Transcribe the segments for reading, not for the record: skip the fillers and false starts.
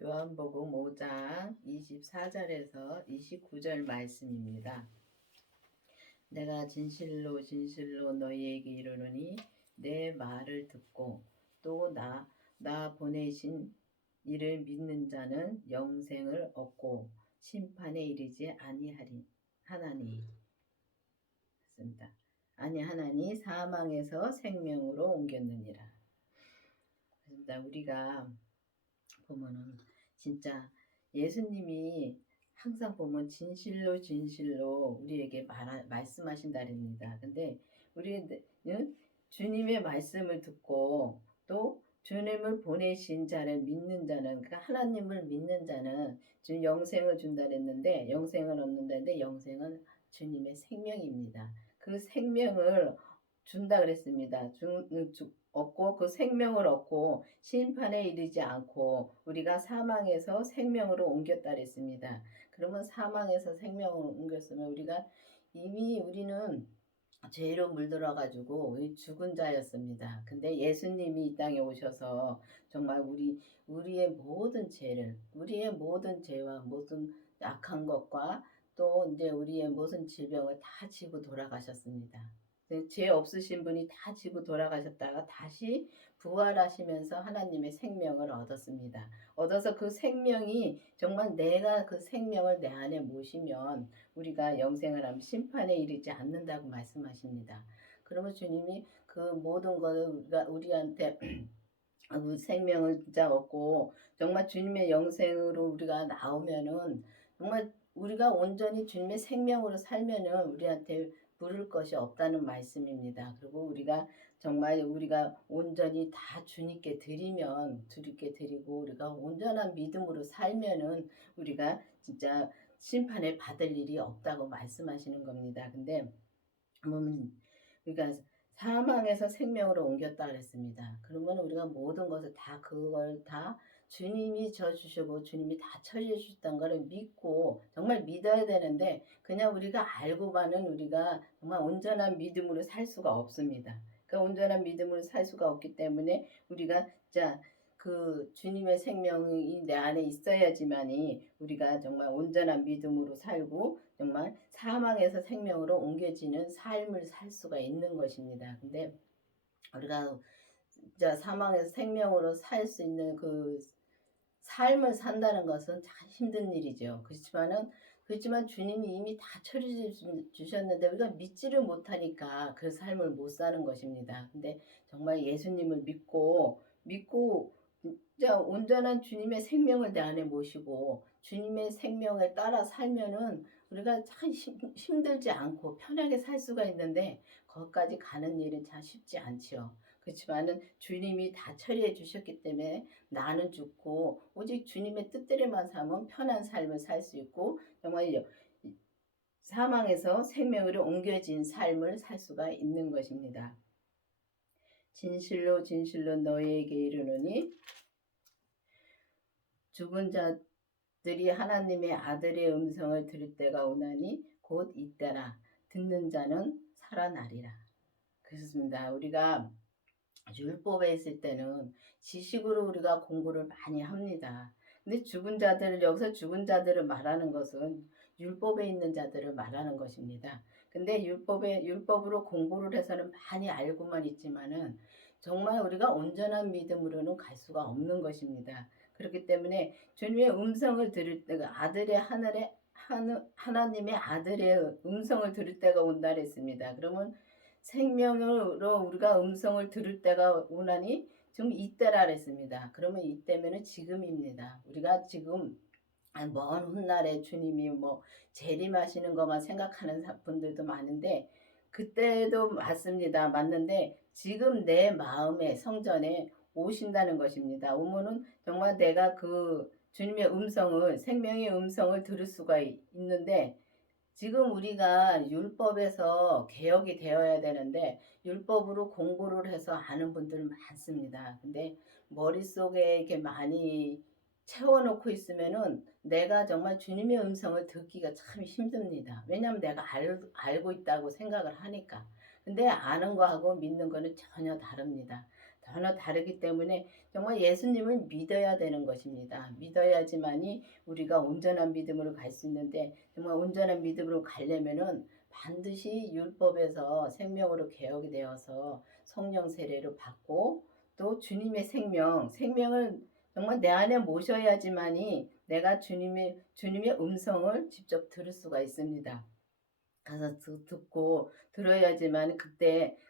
요한복음 5장 24절에서 29절 말씀입니다. 내가 진실로 진실로 너희에게 이르노니 내 말을 듣고 또 나 보내신 이를 믿는 자는 영생을 얻고 심판에 이르지 하나니 아니하나니 사망에서 생명으로 옮겼느니라. 그렇습니다. 우리가 보면은 진짜 예수님이 항상 보면 진실로 진실로 우리에게 말씀하신다랍니다. 근데 우리는 주님의 말씀을 듣고 또 주님을 보내신 자를 믿는 자는, 그러니까 하나님을 믿는 자는 주 영생을 준다 그랬는데, 영생을 얻는다는데, 영생은 주님의 생명입니다. 그 생명을 준다 그랬습니다. 얻고 그 생명을 얻고 심판에 이르지 않고 우리가 사망에서 생명으로 옮겼다 그랬습니다. 그러면 사망에서 생명을 옮겼으면 우리는 죄로 물들어 가지고 죽은 자였습니다. 근데 예수님이 이 땅에 오셔서 정말 우리의 모든 죄와 모든 악한 것과 또 이제 우리의 모든 질병을 다 지고 돌아가셨습니다. 죄 없으신 분이 다 지고 돌아가셨다가 다시 부활하시면서 하나님의 생명을 얻었습니다. 얻어서 그 생명이 정말 내가 그 생명을 내 안에 모시면 우리가 영생을 하면 심판에 이르지 않는다고 말씀하십니다. 그러면 주님이 그 모든 것을 우리한테 생명을 진짜 얻고 정말 주님의 영생으로 우리가 나오면은 정말 우리가 온전히 주님의 생명으로 살면은 우리한테 부를 것이 없다는 말씀입니다. 그리고 우리가 온전히 다 주님께 드리고 우리가 온전한 믿음으로 살면은 우리가 진짜 심판을 받을 일이 없다고 말씀하시는 겁니다. 근데 그러니까 사망에서 생명으로 옮겼다 그랬습니다. 그러면 우리가 모든 것을 그걸 다 주님이 져주시고 주님이 다 처리해 주셨다는 것을 믿고 정말 믿어야 되는데, 그냥 우리가 알고만은 우리가 정말 온전한 믿음으로 살 수가 없습니다. 그 온전한 믿음으로 살 수가 없기 때문에 우리가 진짜 그 주님의 생명이 내 안에 있어야지만이 우리가 정말 온전한 믿음으로 살고 정말 사망에서 생명으로 옮겨지는 삶을 살 수가 있는 것입니다. 근데 우리가 진짜 사망에서 생명으로 살 수 있는 그 삶을 산다는 것은 참 힘든 일이죠. 그렇지만 주님이 이미 다 처리해 주셨는데 우리가 믿지를 못하니까 그 삶을 못 사는 것입니다. 근데 정말 예수님을 믿고 진짜 온전한 주님의 생명을 내 안에 모시고 주님의 생명을 따라 살면은 우리가 참 힘들지 않고 편하게 살 수가 있는데, 거기까지 가는 일은 참 쉽지 않지요. 그렇지만은 주님이 다 처리해 주셨기 때문에 나는 죽고 오직 주님의 뜻대로만 살면 편한 삶을 살 수 있고 정말 사망에서 생명으로 옮겨진 삶을 살 수가 있는 것입니다. 진실로 진실로 너희에게 이르노니 죽은 자들이 하나님의 아들의 음성을 들을 때가 오나니 곧 이때라. 듣는 자는 살아나리라. 그렇습니다. 우리가 율법에 있을 때는 지식으로 우리가 공부를 많이 합니다. 근데 여기서 죽은 자들을 말하는 것은 율법에 있는 자들을 말하는 것입니다. 근데 율법으로 공부를 해서는 많이 알고만 있지만은 정말 우리가 온전한 믿음으로는 갈 수가 없는 것입니다. 그렇기 때문에 주님의 음성을 들을 때가 하나님의 아들의 음성을 들을 때가 온다 그랬습니다. 그러면 생명으로 우리가 음성을 들을 때가 오나니 지금 이때라 그랬습니다. 그러면 이때면은 지금입니다. 우리가 지금 먼 훗날에 주님이 재림하시는 것만 생각하는 분들도 많은데, 그때도 맞는데 지금 내 마음의 성전에 오신다는 것입니다. 오면은 정말 내가 그 주님의 생명의 음성을 들을 수가 있는데, 지금 우리가 율법에서 개혁이 되어야 되는데 율법으로 공부를 해서 아는 분들 많습니다. 근데 머릿속에 이렇게 많이 채워놓고 있으면은 내가 정말 주님의 음성을 듣기가 참 힘듭니다. 왜냐하면 내가 알고 있다고 생각을 하니까. 근데 아는 거하고 믿는 거는 전혀 다릅니다. 전혀 다르기 때문에 정말 예수님을 믿어야 되는 것입니다. 믿어야지만이 우리가 온전한 믿음으로 갈 수 있는데, 정말 온전한 믿음으로 가려면은 반드시 율법에서 생명으로 개혁이 되어서 성령 세례를 받고, 또 주님의 생명을 정말 내 안에 모셔야지만이 내가 주님의 음성을 직접 들을 수가 있습니다. 가서 듣고 들어야지만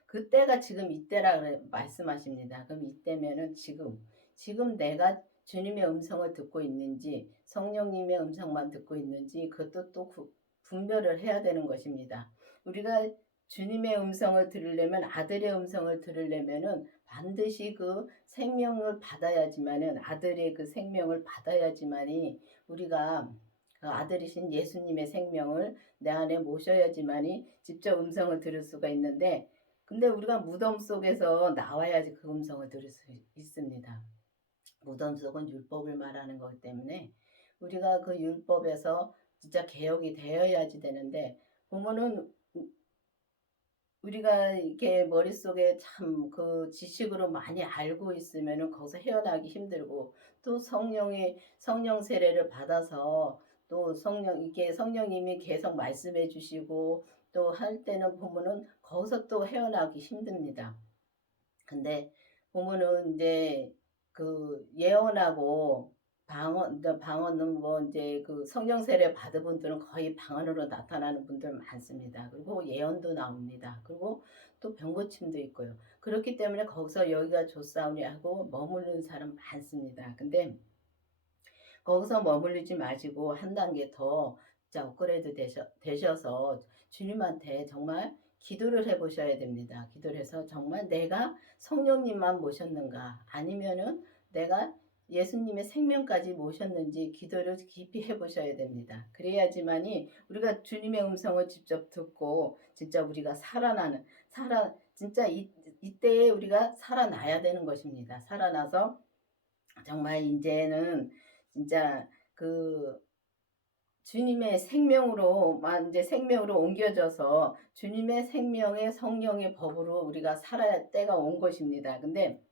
그때가 지금 이때라 말씀하십니다. 그럼 이때면은 지금 내가 주님의 음성을 듣고 있는지 성령님의 음성만 듣고 있는지 그것도 또 분별을 해야 되는 것입니다. 우리가 주님의 음성을 들으려면, 아들의 음성을 들으려면은 반드시 그 생명을 받아야지만은, 아들의 그 생명을 받아야지만이 우리가 그 아들이신 예수님의 생명을 내 안에 모셔야지만이 직접 음성을 들을 수가 있는데, 근데 우리가 무덤 속에서 나와야지 그 음성을 들을 수 있습니다. 무덤 속은 율법을 말하는 거기 때문에 우리가 그 율법에서 진짜 개혁이 되어야지 되는데, 보면은 우리가 이렇게 머릿속에 참 그 지식으로 많이 알고 있으면은 거기서 헤어나기 힘들고, 또 성령 세례를 받아서 또 이게 성령님이 계속 말씀해 주시고 또 할 때는 보면은 거기서 또 헤어나기 힘듭니다. 근데 보면은 이제 그 예언하고 방언은 뭐 이제 그 성령 세례 받은 분들은 거의 방언으로 나타나는 분들 많습니다. 그리고 예언도 나옵니다. 그리고 또 병고침도 있고요. 그렇기 때문에 거기서 여기가 좋사오니 하고 머무르는 사람 많습니다. 근데 거기서 머무르지 마시고 한 단계 더 진짜 업그레이드 되셔서 주님한테 정말 기도를 해 보셔야 됩니다. 기도를 해서 정말 내가 성령님만 모셨는가, 아니면은 내가 예수님의 생명까지 모셨는지 기도를 깊이 해 보셔야 됩니다. 그래야지만이 우리가 주님의 음성을 직접 듣고 진짜 우리가 진짜 이때에 우리가 살아나야 되는 것입니다. 살아나서 정말 이제는 진짜 그 주님의 생명으로만 이제 생명으로 옮겨져서 주님의 생명의 성령의 법으로 우리가 살아야 때가 온 것입니다. 근데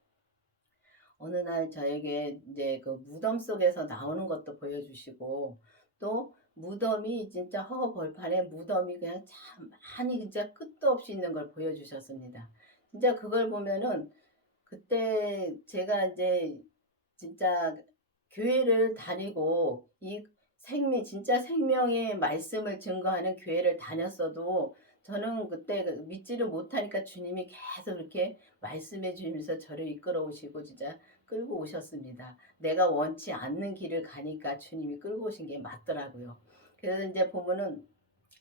어느 날 저에게 이제 그 무덤 속에서 나오는 것도 보여주시고, 또 무덤이 진짜 허허벌판에 무덤이 그냥 참 많이 진짜 끝도 없이 있는 걸 보여주셨습니다. 진짜 그걸 보면은 그때 제가 이제 진짜 교회를 다니고 이 진짜 생명의 말씀을 증거하는 교회를 다녔어도 저는 그때 믿지를 못하니까 주님이 계속 이렇게 말씀해 주면서 저를 이끌어 오시고 진짜 끌고 오셨습니다. 내가 원치 않는 길을 가니까 주님이 끌고 오신 게 맞더라고요. 그래서 이제 보면은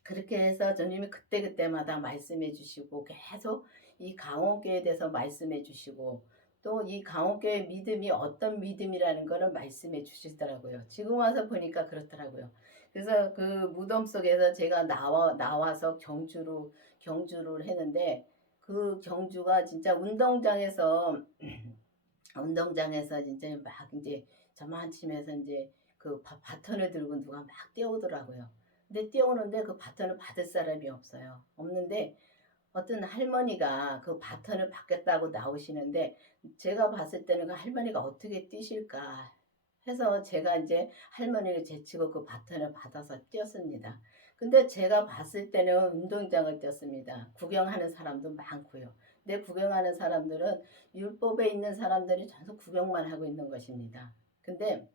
그렇게 해서 주님이 그때그때마다 말씀해 주시고 계속 이 강원교회에 대해서 말씀해 주시고, 또 이 강원교회 믿음이 어떤 믿음이라는 거를 말씀해 주시더라고요. 지금 와서 보니까 그렇더라고요. 그래서 그 무덤 속에서 제가 나와서 경주를 했는데, 그 경주가 진짜 운동장에서 진짜 막 이제 저만치면서 이제 그 바톤을 들고 누가 막 뛰어오더라고요. 근데 뛰어오는데 그 바톤을 받을 사람이 없어요. 없는데 어떤 할머니가 그 바톤을 받겠다고 나오시는데, 제가 봤을 때는 그 할머니가 어떻게 뛰실까 해서 제가 이제 할머니를 제치고 그 바톤을 받아서 뛰었습니다. 근데 제가 봤을 때는 운동장을 뛰었습니다. 구경하는 사람도 많고요. 근데 구경하는 사람들은 율법에 있는 사람들이 전부 구경만 하고 있는 것입니다. 근데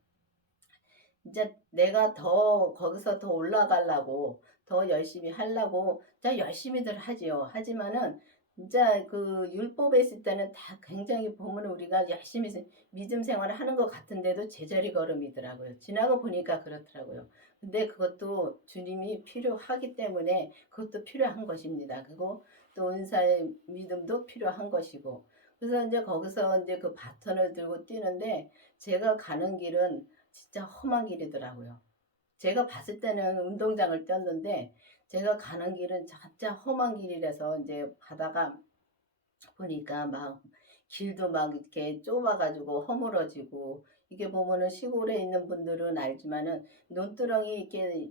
이제 내가 더 거기서 더 올라가려고 더 열심히 하려고 진짜 열심히들 하지요. 하지만은 진짜 그 율법에 있을 때는 다 굉장히 보면 우리가 열심히 믿음 생활을 하는 것 같은데도 제자리 걸음이더라고요. 지나고 보니까 그렇더라고요. 근데 그것도 주님이 필요하기 때문에 그것도 필요한 것입니다. 그리고 또 은사의 믿음도 필요한 것이고. 그래서 이제 거기서 이제 그 바톤을 들고 뛰는데, 제가 가는 길은 진짜 험한 길이더라고요. 제가 봤을 때는 운동장을 뛰었는데 제가 가는 길은 진짜 험한 길이라서 이제 가다가 보니까 막 길도 막 이렇게 좁아가지고 허물어지고, 이게 보면은 시골에 있는 분들은 알지만은 논두렁이 이렇게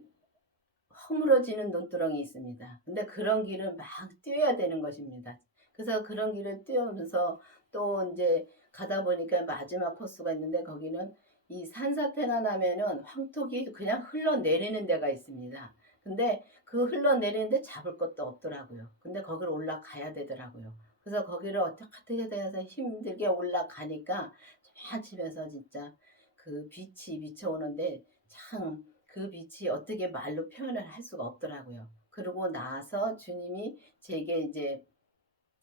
허물어지는 논두렁이 있습니다. 근데 그런 길을 막 뛰어야 되는 것입니다. 그래서 그런 길을 뛰어오면서 또 이제 가다 보니까 마지막 코스가 있는데 거기는 이 산사태가 나면은 황토기 그냥 흘러내리는 데가 있습니다. 근데 그 흘러내리는데 잡을 것도 없더라고요. 근데 거기를 올라가야 되더라고요. 그래서 거기를 어떻게 돼서 힘들게 올라가니까 집에서 진짜 그 빛이 비쳐오는데 참 그 빛이 어떻게 말로 표현을 할 수가 없더라고요. 그러고 나서 주님이 제게 이제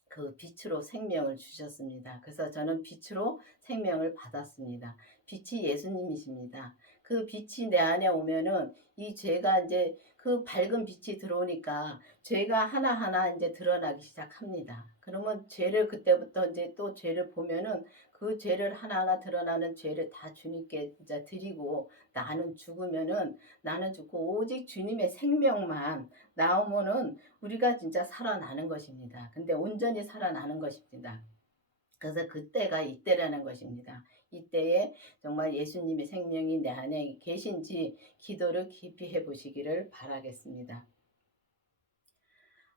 그 빛으로 생명을 주셨습니다. 그래서 저는 빛으로 생명을 받았습니다. 빛이 예수님이십니다. 그 빛이 내 안에 오면은 이 죄가 이제 그 밝은 빛이 들어오니까 죄가 하나하나 이제 드러나기 시작합니다. 그러면 죄를 그때부터 이제 또 죄를 보면은 그 죄를 하나하나 드러나는 죄를 다 주님께 이제 드리고 나는 죽고 오직 주님의 생명만 나오면은 우리가 진짜 살아나는 것입니다. 근데 온전히 살아나는 것입니다. 그래서 그때가 이때라는 것입니다. 이때에 정말 예수님의 생명이 내 안에 계신지 기도를 깊이 해보시기를 바라겠습니다.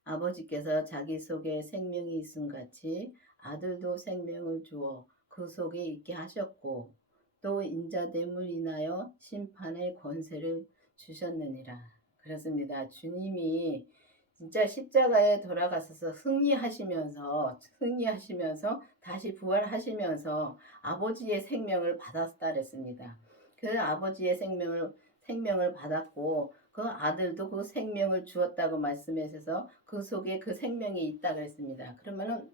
아버지께서 자기 속에 생명이 있음 같이 아들도 생명을 주어 그 속에 있게 하셨고 또 인자됨을 인하여 심판의 권세를 주셨느니라. 그렇습니다. 주님이 진짜 십자가에 돌아가셔서 승리하시면서 다시 부활하시면서 아버지의 생명을 받았다 그랬습니다. 그 아버지의 생명을 받았고 그 아들도 그 생명을 주었다고 말씀하셔서 그 속에 그 생명이 있다 그랬습니다. 그러면은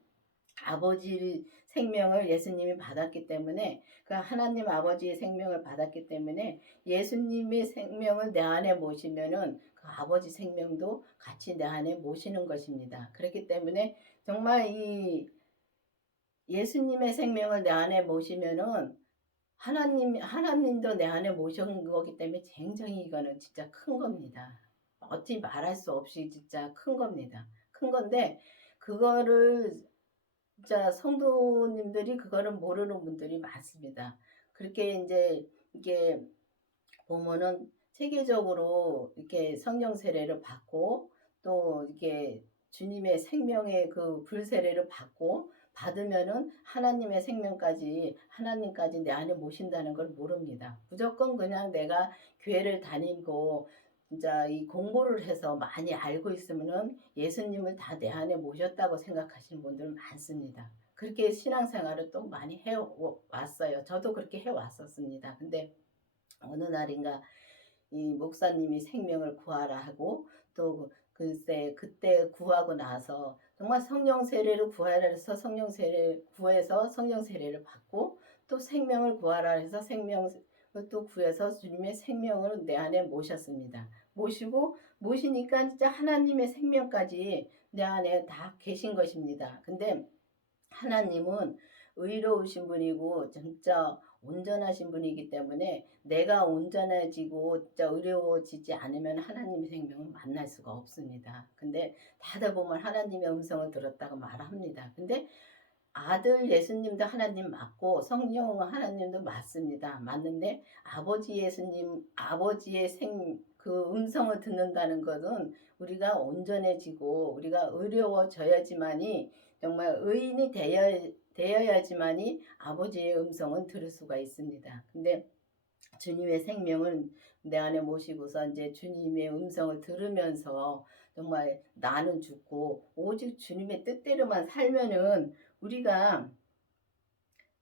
아버지 생명을 예수님이 받았기 때문에 그 하나님 아버지의 생명을 받았기 때문에 예수님의 생명을 내 안에 모시면은 그 아버지 생명도 같이 내 안에 모시는 것입니다. 그렇기 때문에 정말 이 예수님의 생명을 내 안에 모시면은 하나님도 내 안에 모신 거기 때문에 굉장히 이거는 진짜 큰 겁니다. 어찌 말할 수 없이 진짜 큰 겁니다. 큰 건데 그거를 진짜 성도님들이 그거를 모르는 분들이 많습니다. 그렇게 이제 이게 보면은 세계적으로 이렇게 성령 세례를 받고 또 이렇게 주님의 생명의 그 불세례를 받으면은 하나님의 생명까지 하나님까지 내 안에 모신다는 걸 모릅니다. 무조건 그냥 내가 교회를 다니고 진짜 이 공부를 해서 많이 알고 있으면은 예수님을 다 내 안에 모셨다고 생각하시는 분들 많습니다. 그렇게 신앙생활을 또 많이 해 왔어요. 저도 그렇게 해 왔었습니다. 근데 어느 날인가 이 목사님이 생명을 구하라 하고 또 글쎄 그때 구하고 나서 정말 성령 세례를 구하라 해서 성령 세례 구해서 성령 세례를 받고 또 생명을 구하라 해서 생명을 또 구해서 주님의 생명을 내 안에 모셨습니다. 모시니까 진짜 하나님의 생명까지 내 안에 다 계신 것입니다. 근데 하나님은 의로우신 분이고 진짜 온전하신 분이기 때문에 내가 온전해지고 진짜 의로워지지 않으면 하나님의 생명을 만날 수가 없습니다. 근데 다들 보면 하나님의 음성을 들었다고 말합니다. 근데 아들 예수님도 하나님 맞고 성령 하나님도 맞습니다. 맞는데 아버지 예수님 아버지의 그 음성을 듣는다는 것은 우리가 온전해지고 우리가 의로워져야지만이 정말 의인이 되어야지만이 아버지의 음성은 들을 수가 있습니다. 근데 주님의 생명을 내 안에 모시고서 이제 주님의 음성을 들으면서 정말 나는 죽고 오직 주님의 뜻대로만 살면은 우리가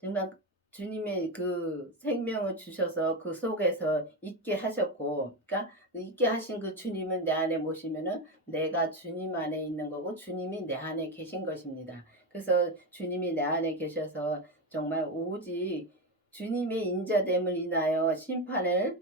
정말 주님의 그 생명을 주셔서 그 속에서 있게 하셨고, 그러니까 있게 하신 그 주님을 내 안에 모시면은 내가 주님 안에 있는 거고 주님이 내 안에 계신 것입니다. 그래서 주님이 내 안에 계셔서 정말 오직 주님의 인자됨을 인하여 심판의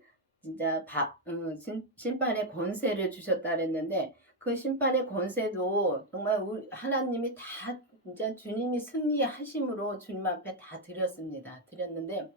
권세를 주셨다 그랬는데 그 심판의 권세도 정말 하나님이 다 진짜 주님이 승리하심으로 주님 앞에 다 드렸는데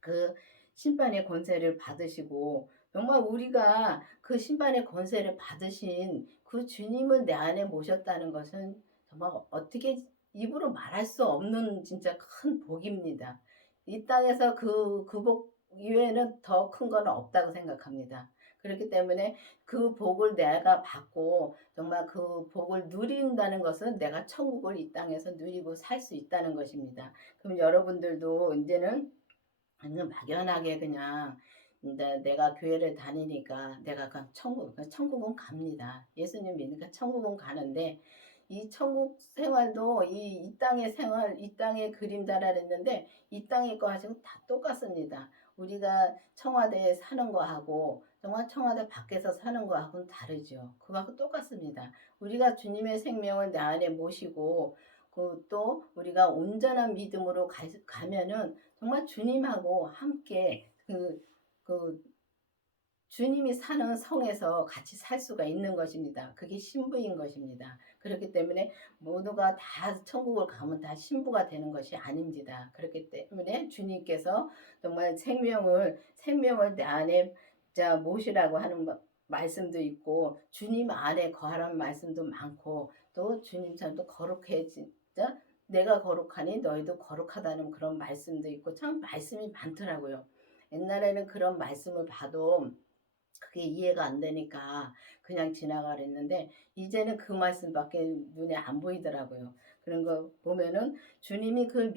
그 심판의 권세를 받으시고 정말 우리가 그 심판의 권세를 받으신 그 주님을 내 안에 모셨다는 것은 정말 어떻게 입으로 말할 수 없는 진짜 큰 복입니다. 이 땅에서 그 복 이외에는 더 큰 건 없다고 생각합니다. 그렇기 때문에 그 복을 내가 받고 정말 그 복을 누린다는 것은 내가 천국을 이 땅에서 누리고 살 수 있다는 것입니다. 그럼 여러분들도 이제는 그냥 막연하게 그냥 내가 교회를 다니니까 내가 천국은 갑니다. 예수님 믿으니까 천국은 가는데 이 천국 생활도 이 땅의 생활, 이 땅의 그림자라 그랬는데 이 땅의 거 하시고 다 똑같습니다. 우리가 청와대에 사는 거하고 정말 청와대 밖에서 사는 거하고는 다르죠. 그거하고 똑같습니다. 우리가 주님의 생명을 내 안에 모시고 또 우리가 온전한 믿음으로 가면은 정말 주님하고 함께 그 주님이 사는 성에서 같이 살 수가 있는 것입니다. 그게 신부인 것입니다. 그렇기 때문에 모두가 다 천국을 가면 다 신부가 되는 것이 아닙니다. 그렇기 때문에 주님께서 정말 생명을 내 안에 모시라고 하는 말씀도 있고 주님 안에 거하라는 말씀도 많고 또 주님처럼 또 거룩해진다. 내가 거룩하니 너희도 거룩하다는 그런 말씀도 있고 참 말씀이 많더라고요. 옛날에는 그런 말씀을 봐도 그게 이해가 안 되니까 그냥 지나가랬는데 이제는 그 말씀밖에 눈에 안 보이더라고요. 그런 거 보면은 주님이 그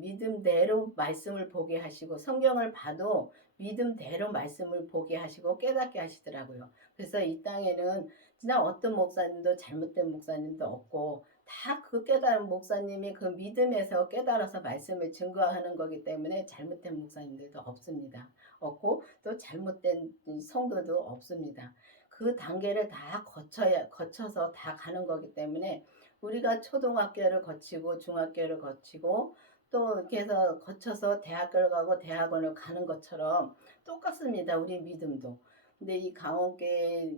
믿음대로 말씀을 보게 하시고 성경을 봐도 믿음대로 말씀을 보게 하시고 깨닫게 하시더라고요. 그래서 이 땅에는 진짜 어떤 목사님도 잘못된 목사님도 없고 다 그 깨달은 목사님이 그 믿음에서 깨달아서 말씀을 증거하는 거기 때문에 잘못된 목사님들도 없습니다. 없고 또 잘못된 성도도 없습니다. 그 단계를 다 거쳐서 다 가는 거기 때문에 우리가 초등학교를 거치고 중학교를 거치고 또 이렇게 해서 거쳐서 대학교를 가고 대학원을 가는 것처럼 똑같습니다. 우리 믿음도. 근데 이 강원교회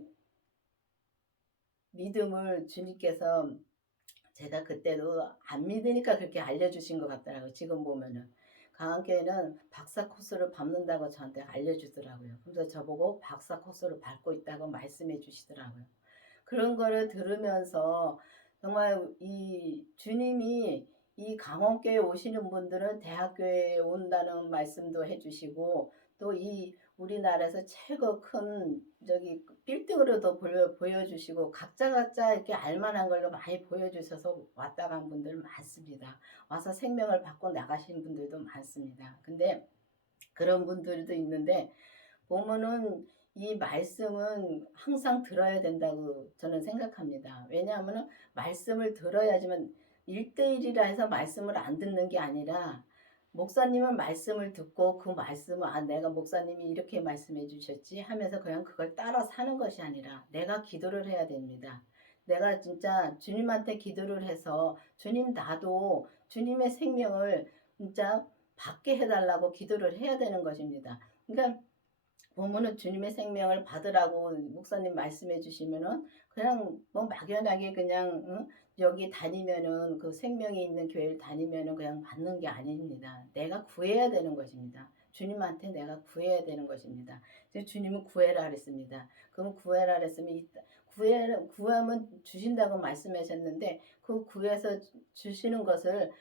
믿음을 주님께서 제가 그때도 안 믿으니까 그렇게 알려주신 것 같더라고요. 지금 보면은. 강한교회는 박사 코스를 밟는다고 저한테 알려주더라고요. 그래서 저보고 박사 코스를 밟고 있다고 말씀해 주시더라고요. 그런 거를 들으면서 정말 이 주님이 이 강원교회 오시는 분들은 대학교에 온다는 말씀도 해주시고 또 이 우리나라에서 최고 큰 빌딩으로도 보여주시고 각자 이렇게 알만한 걸로 많이 보여주셔서 왔다 간 분들 많습니다. 와서 생명을 받고 나가신 분들도 많습니다. 근데 그런 분들도 있는데 보면은 이 말씀은 항상 들어야 된다고 저는 생각합니다. 왜냐하면 말씀을 들어야지만 1대1이라 해서 말씀을 안 듣는 게 아니라 목사님은 말씀을 듣고 그 말씀을 내가 목사님이 이렇게 말씀해 주셨지 하면서 그냥 그걸 따라 사는 것이 아니라 내가 기도를 해야 됩니다. 내가 진짜 주님한테 기도를 해서 주님 나도 주님의 생명을 진짜 받게 해달라고 기도를 해야 되는 것입니다. 그러니까 보면은 주님의 생명을 받으라고 목사님 말씀해 주시면은 그냥 뭐 막연하게 그냥 여기 다니면은 그 생명이 있는 교회를 다니면은 그냥 받는 게 아닙니다. 내가 구해야 되는 것입니다. 주님한테 내가 구해야 되는 것입니다. 주님은 구해라 그랬습니다. 그럼 구해라 그랬으면 구하면 주신다고 말씀하셨는데 그 구해서 주시는 것을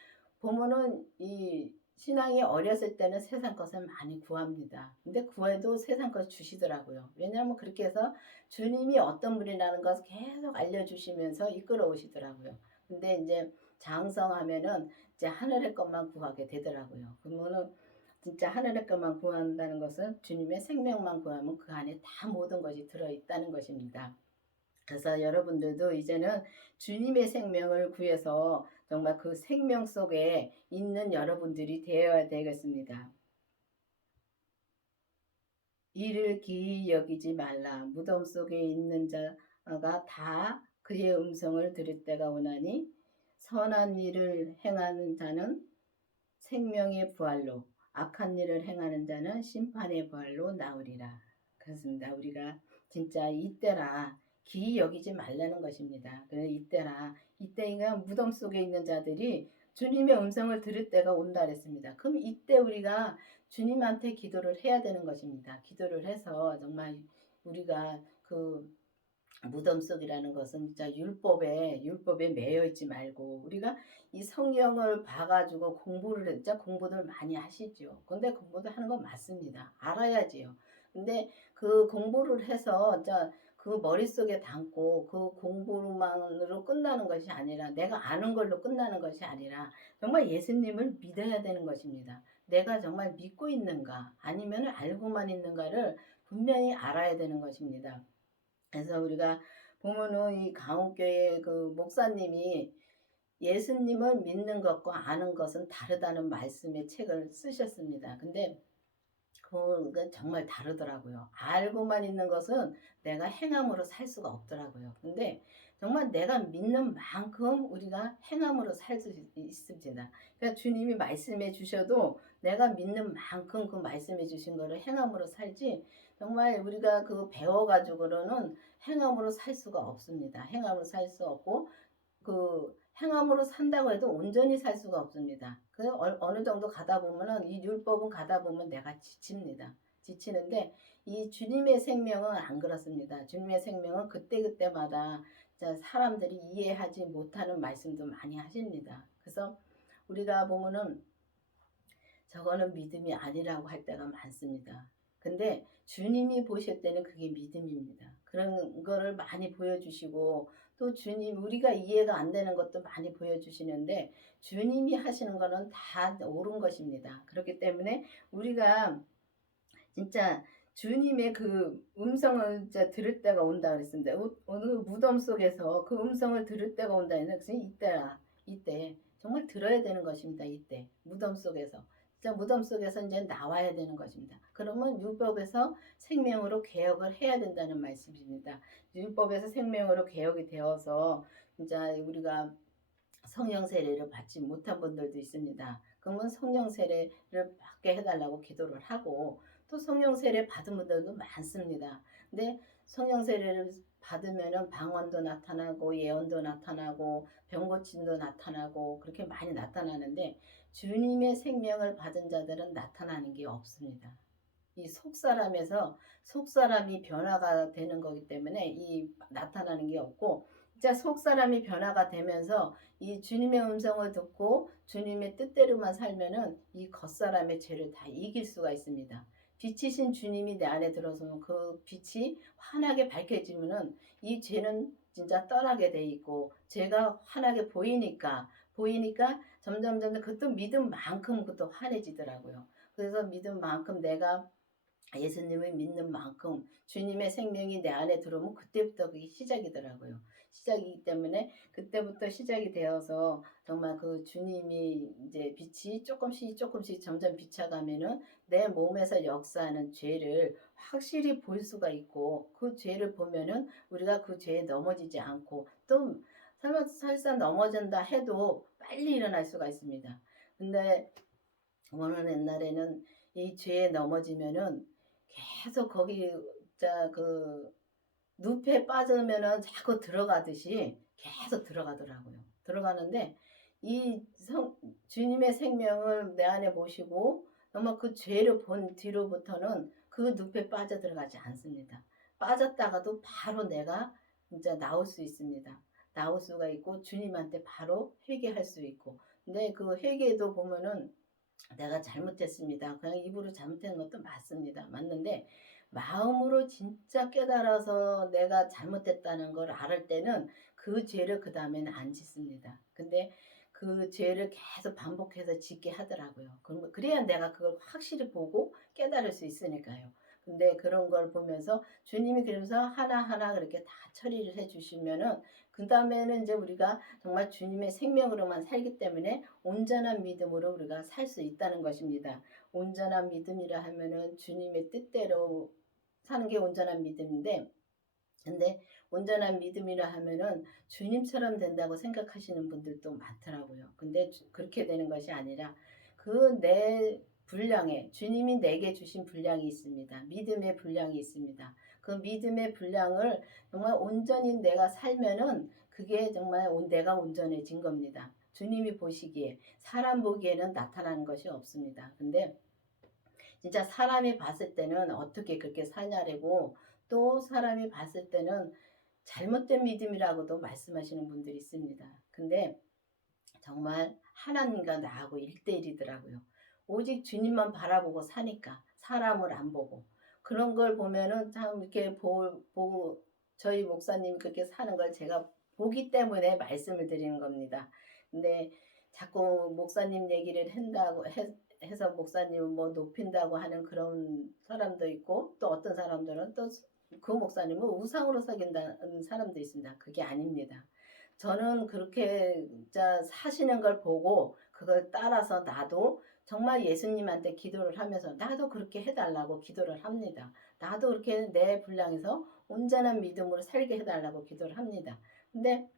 보면은 이 신앙이 어렸을 때는 세상 것을 많이 구합니다. 근데 구해도 세상 것 주시더라고요. 왜냐하면 그렇게 해서 주님이 어떤 분이라는 것을 계속 알려주시면서 이끌어 오시더라고요. 근데 이제 장성하면은 이제 하늘의 것만 구하게 되더라고요. 그러면은 진짜 하늘의 것만 구한다는 것은 주님의 생명만 구하면 그 안에 다 모든 것이 들어있다는 것입니다. 그래서 여러분들도 이제는 주님의 생명을 구해서 정말 그 생명 속에 있는 여러분들이 되어야 되겠습니다. 이를 기이 여기지 말라. 무덤 속에 있는 자가 다 그의 음성을 들을 때가 오나니 선한 일을 행하는 자는 생명의 부활로 악한 일을 행하는 자는 심판의 부활로 나으리라. 그렇습니다. 우리가 진짜 이때라 기이 여기지 말라는 것입니다. 그래서 이때가 무덤 속에 있는 자들이 주님의 음성을 들을 때가 온다 그랬습니다. 그럼 이때 우리가 주님한테 기도를 해야 되는 것입니다. 기도를 해서 정말 우리가 그 무덤 속이라는 것은 진짜 율법에 매여 있지 말고 우리가 이 성경을 봐가지고 공부를 진짜 공부들 많이 하시죠. 근데 공부도 하는 건 맞습니다. 알아야지요. 근데 그 공부를 해서 그 머릿속에 담고 그 공부만으로 끝나는 것이 아니라, 내가 아는 걸로 끝나는 것이 아니라 정말 예수님을 믿어야 되는 것입니다. 내가 정말 믿고 있는가 아니면 알고만 있는가를 분명히 알아야 되는 것입니다. 그래서 우리가 보면은 이 강원교회 그 목사님이 예수님을 믿는 것과 아는 것은 다르다는 말씀의 책을 쓰셨습니다. 근데 그건 정말 다르더라고요. 알고만 있는 것은 내가 행함으로 살 수가 없더라고요. 근데 정말 내가 믿는 만큼 우리가 행함으로 살 수 있습니다. 그러니까 주님이 말씀해 주셔도 내가 믿는 만큼 그 말씀해 주신 거를 행함으로 살지, 정말 우리가 그 배워가지고는 행함으로 살 수가 없습니다. 행함으로 살 수 없고, 그 행함으로 산다고 해도 온전히 살 수가 없습니다. 그 어느 정도 가다 보면은, 이 율법은 가다 보면 내가 지칩니다. 지치는데 이 주님의 생명은 안 그렇습니다. 주님의 생명은 그때그때마다 사람들이 이해하지 못하는 말씀도 많이 하십니다. 그래서 우리가 보면은 저거는 믿음이 아니라고 할 때가 많습니다. 근데 주님이 보실 때는 그게 믿음입니다. 그런 거를 많이 보여주시고, 또 주님, 우리가 이해가 안 되는 것도 많이 보여주시는데 주님이 하시는 거는 다 옳은 것입니다. 그렇기 때문에 우리가 진짜 주님의 그 음성을 진짜 들을 때가 온다 그랬습니다. 어느 무덤 속에서 그 음성을 들을 때가 온다 했는데, 이때야, 이때 정말 들어야 되는 것입니다. 이때 무덤 속에서 진짜 무덤 속에서 이제 나와야 되는 것입니다. 그러면 율법에서 생명으로 개혁을 해야 된다는 말씀입니다. 율법에서 생명으로 개혁이 되어서 진짜 우리가 성령 세례를 받지 못한 분들도 있습니다. 그러면 성령 세례를 받게 해달라고 기도를 하고, 또 성령 세례 받은 분들도 많습니다. 근데 성령 세례를 받으면은 방언도 나타나고 예언도 나타나고 병 고침도 나타나고 그렇게 많이 나타나는데, 주님의 생명을 받은 자들은 나타나는 게 없습니다. 이 속사람에서 속사람이 변화가 되는 거기 때문에 이 나타나는 게 없고, 진짜 속사람이 변화가 되면서 이 주님의 음성을 듣고 주님의 뜻대로만 살면은 이 겉사람의 죄를 다 이길 수가 있습니다. 빛이신 주님이 내 안에 들어서면 그 빛이 환하게 밝혀지면은 이 죄는 진짜 떠나게 돼 있고, 죄가 환하게 보이니까 점점 그것도 믿음만큼 그것도 환해지더라고요. 그래서 믿음만큼 내가 예수님을 믿는 만큼 주님의 생명이 내 안에 들어오면 그때부터 그게 시작이더라고요. 시작이기 때문에 그때부터 시작이 되어서 정말 그 주님이 이제 빛이 조금씩 점점 비춰가면은 내 몸에서 역사하는 죄를 확실히 볼 수가 있고, 그 죄를 보면은 우리가 그 죄에 넘어지지 않고, 또 설사 넘어진다 해도 빨리 일어날 수가 있습니다. 근데 어느 옛날에는 이 죄에 넘어지면은 계속 거기 그 늪에 빠지면은 자꾸 들어가듯이 계속 들어가더라고요. 들어가는데 이 주님의 생명을 내 안에 모시고 정말 그 죄를 본 뒤로부터는 그 늪에 빠져 들어가지 않습니다. 빠졌다가도 바로 내가 진짜 나올 수 있습니다. 나올 수가 있고 주님한테 바로 회개할 수 있고. 근데 그 회개도 보면은 내가 잘못했습니다. 그냥 입으로 잘못한 것도 맞습니다. 맞는데 마음으로 진짜 깨달아서 내가 잘못했다는 걸 알을 때는 그 죄를 그 다음에는 안 짓습니다. 근데 그 죄를 계속 반복해서 짓게 하더라고요. 그래야 내가 그걸 확실히 보고 깨달을 수 있으니까요. 근데 그런 걸 보면서 주님이 그러면서 하나하나 그렇게 다 처리를 해 주시면은, 그 다음에는 이제 우리가 정말 주님의 생명으로만 살기 때문에 온전한 믿음으로 우리가 살 수 있다는 것입니다. 온전한 믿음이라 하면은 주님의 뜻대로 사는 게 온전한 믿음인데, 근데 온전한 믿음이라 하면은 주님처럼 된다고 생각하시는 분들도 많더라고요. 근데 그렇게 되는 것이 아니라 그 내 분량에, 주님이 내게 주신 분량이 있습니다. 믿음의 분량이 있습니다. 그 믿음의 분량을 정말 온전히 내가 살면은 그게 정말 내가 온전해진 겁니다. 주님이 보시기에, 사람 보기에는 나타나는 것이 없습니다. 근데 진짜 사람이 봤을 때는 어떻게 그렇게 사냐라고, 또 사람이 봤을 때는 잘못된 믿음이라고도 말씀하시는 분들이 있습니다. 근데 정말 하나님과 나하고 1대1이더라고요. 오직 주님만 바라보고 사니까, 사람을 안 보고. 그런 걸 보면은 참 이렇게 보고 저희 목사님이 그렇게 사는 걸 제가 보기 때문에 말씀을 드리는 겁니다. 근데 자꾸 목사님 얘기를 한다고 해서 목사님을 뭐 높인다고 하는 그런 사람도 있고, 또 어떤 사람들은 또 그 목사님을 우상으로 새긴다는 사람도 있습니다. 그게 아닙니다. 저는 그렇게 진짜 사시는 걸 보고 그걸 따라서 나도 정말 예수님한테 기도를 하면서 나도 그렇게 해달라고 기도를 합니다. 나도 그렇게 내 분량에서 온전한 믿음으로 살게 해달라고 기도를 합니다. 근데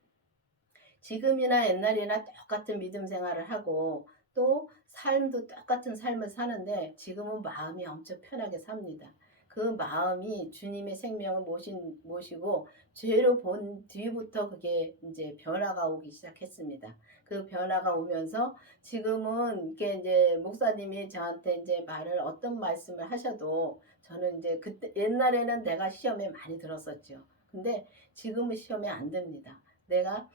지금이나 옛날이나 똑같은 믿음 생활을 하고 또 삶도 똑같은 삶을 사는데 지금은 마음이 엄청 편하게 삽니다. 그 마음이 주님의 생명을 모시고 죄로 본 뒤부터 그게 이제 변화가 오기 시작했습니다. 그 변화가 오면서 지금은 이게 이제 목사님이 저한테 이제 어떤 말씀을 하셔도 저는 이제 그때 옛날에는 내가 시험에 많이 들었었죠. 근데 지금은 시험에 안 듭니다. 내가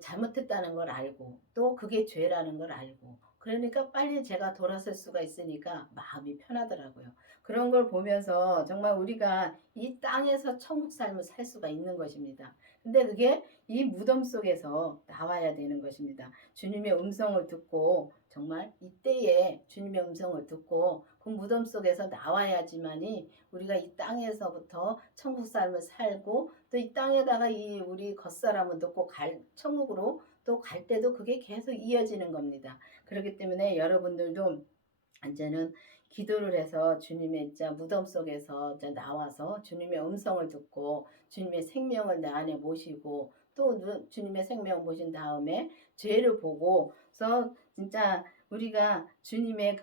잘못했다는 걸 알고 또 그게 죄라는 걸 알고 그러니까 빨리 제가 돌아설 수가 있으니까 마음이 편하더라고요. 그런 걸 보면서 정말 우리가 이 땅에서 천국 삶을 살 수가 있는 것입니다. 근데 그게 이 무덤 속에서 나와야 되는 것입니다. 주님의 음성을 듣고 정말 이때에 주님의 음성을 듣고 그 무덤 속에서 나와야지만이 우리가 이 땅에서부터 천국 삶을 살고 또 이 땅에다가 이 우리 겉사람은 듣고 천국으로 또 갈 때도 그게 계속 이어지는 겁니다. 그렇기 때문에 여러분들도 이제는 기도를 해서 주님의 무덤 속에서 나와서 주님의 음성을 듣고 주님의 생명을 내 안에 모시고 또 주님의 생명을 모신 다음에 죄를 보고서 진짜 우리가 주님의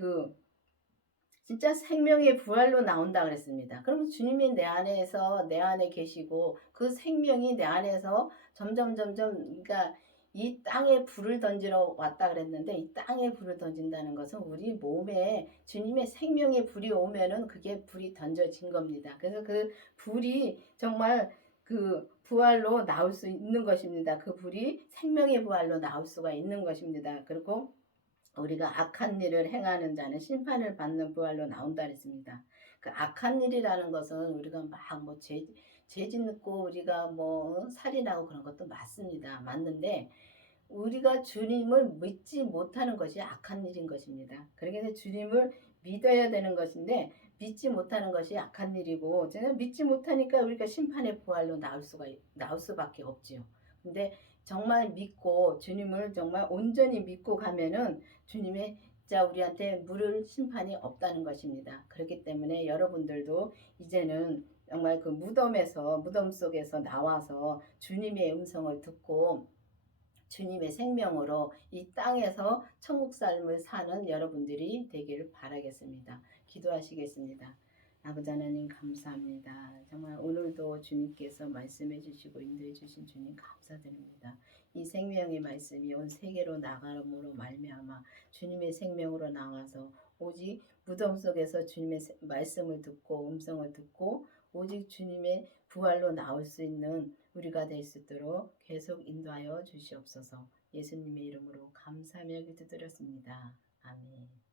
진짜 생명의 부활로 나온다 그랬습니다. 그럼 주님이 내 안에 계시고 그 생명이 내 안에서 점점 그러니까 이 땅에 불을 던지러 왔다 그랬는데 이 땅에 불을 던진다는 것은 우리 몸에 주님의 생명의 불이 오면은 그게 불이 던져진 겁니다. 그래서 그 불이 정말 부활로 나올 수 있는 것입니다. 그 불이 생명의 부활로 나올 수가 있는 것입니다. 그리고 우리가 악한 일을 행하는 자는 심판을 받는 부활로 나온다 그랬습니다. 그 악한 일이라는 것은 우리가 막 죄 짓고 우리가 살인하고 그런 것도 맞습니다. 맞는데 우리가 주님을 믿지 못하는 것이 악한 일인 것입니다. 그러니까 주님을 믿어야 되는 것인데 믿지 못하는 것이 악한 일이고 제가 믿지 못하니까 우리가 심판의 부활로 나올 수밖에 없지요. 근데 정말 믿고 주님을 정말 온전히 믿고 가면은 주님의 우리한테 물을 심판이 없다는 것입니다. 그렇기 때문에 여러분들도 이제는 정말 무덤 속에서 나와서 주님의 음성을 듣고 주님의 생명으로 이 땅에서 천국 삶을 사는 여러분들이 되기를 바라겠습니다. 기도하시겠습니다. 아버지 하나님 감사합니다. 정말 오늘도 주님께서 말씀해 주시고 인도해 주신 주님 감사드립니다. 이 생명의 말씀이 온 세계로 나감으로 말미암아 주님의 생명으로 나와서 오직 무덤 속에서 주님의 말씀을 듣고 음성을 듣고 오직 주님의 부활로 나올 수 있는 우리가 될 수 있도록 계속 인도하여 주시옵소서. 예수님의 이름으로 감사하며 기도드렸습니다. 아멘.